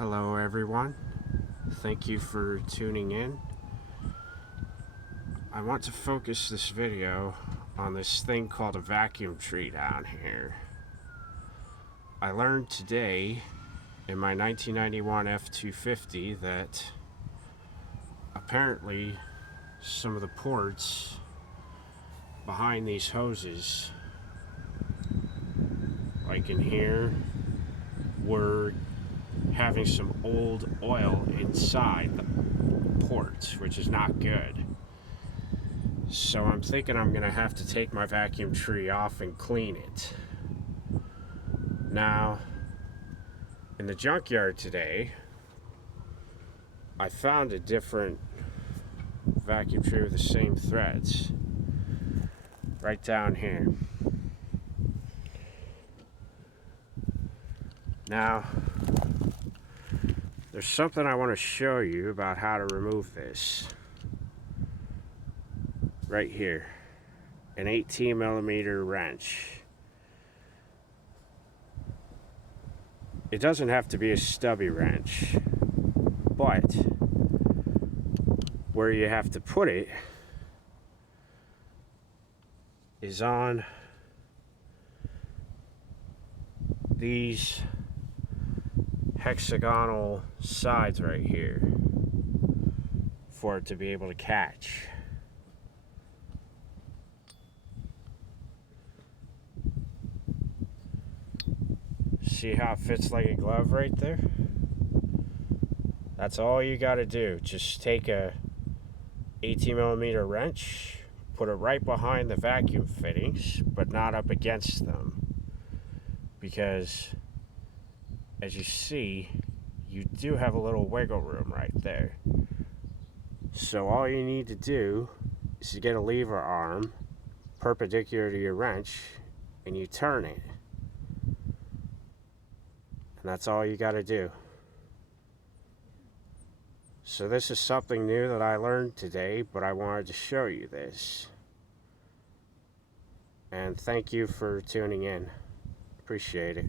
Hello everyone, thank you for tuning in. I want to focus this video on this thing called a vacuum tree down here. I learned today in my 1991 F-250 that apparently some of the ports behind these hoses, like in here, were having some old oil inside the ports, which is not good. So I'm thinking I'm gonna have to take my vacuum tree off and clean it. Now, in the junkyard today, I found a different vacuum tree with the same threads right down here. Now, there's something I want to show you about how to remove this. Right here, an 18mm wrench. It doesn't have to be a stubby wrench, but where you have to put it is on these hexagonal sides right here for it to be able to catch. See how it fits like a glove right there? That's all you got to do. Just take a 18mm wrench, put it right behind the vacuum fittings, but not up against them. Because, as you see, you do have a little wiggle room right there. So all you need to do is to get a lever arm perpendicular to your wrench, and you turn it. And that's all you got to do. So this is something new that I learned today, but I wanted to show you this. And thank you for tuning in. Appreciate it.